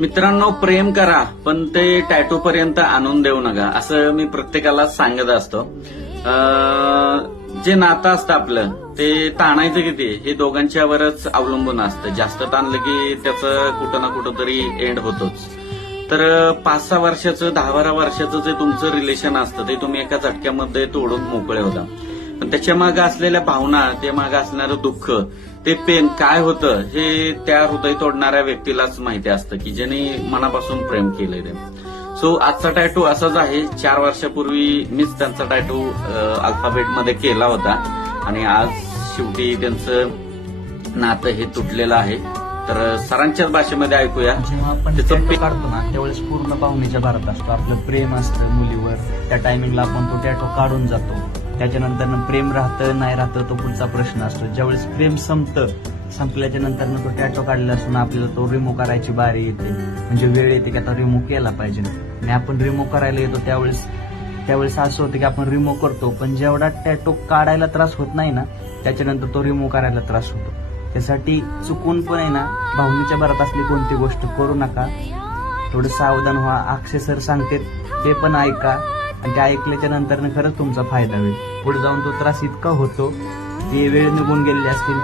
मित्रांनो, प्रेम करा पण ते टॅटू पर्यंत आणून देऊ नका, असं मी प्रत्येकाला सांगत असतो. जे नातं असतं आपलं ते ताणायचं किती हे दोघांच्यावरच अवलंबून असतं. जास्त ताणलं की त्याचं कुठं ना कुठं तरी एंड होतोच. तर 5-6 वर्षाचं 10-12 वर्षाचं जे तुमचं रिलेशन असतं ते तुम्ही एका झटक्यामध्ये तोडून मोकळे होता. पण त्याच्या मागे असलेल्या भावना, ते मागे असणारं दुःख, ते पेन काय होतं हे त्या हृदय तोडणाऱ्या व्यक्तीलाच माहिती असतं की ज्याने मनापासून प्रेम केलंय ते. सो आजचा टॅटू असाच आहे. 4 वर्षापूर्वी मीच त्यांचा टॅटू अल्फाबेटमध्ये केला होता आणि आज शेवटी त्यांचं नातं हे तुटलेलं आहे. तर सरांच्याच भाषेमध्ये ऐकूया. जेव्हा आपण टॅटू काढतो ना त्यावेळेस पूर्ण भावनेच्या भारत असतो. आपलं प्रेम असतं मुलीवर, त्या टायमिंगला आपण तो टॅटू काढून जातो. त्याच्यानंतर प्रेम राहतं नाही राहतं तो पुढचा प्रश्न असतो. ज्यावेळेस प्रेम संपल्याच्या नंतर तो टॅटू काढला असतो आपल्याला तो रिमूव्ह करायची बारी येते, म्हणजे वेळ येते की आता रिमूव्ह केला पाहिजे. आणि आपण रिमूव्ह करायला येतो त्यावेळेस असं होतं की आपण रिमूव्ह करतो, पण जेवढा टॅटू काढायला त्रास होत नाही ना त्याच्यानंतर तो रिमूव्ह करायला त्रास होतो. त्यासाठी चुकून पण आहे ना भावनेच्या भरात असली कोणती गोष्ट करू नका. थोडं सावधान व्हा. अक्षय सर सांगते ते पण ऐका आणि ते ऐकल्याच्या नंतर खरंच तुमचा फायदा होईल. पुढे जाऊन तो त्रास इतका होतो की वेळ निघून गेलेली असतील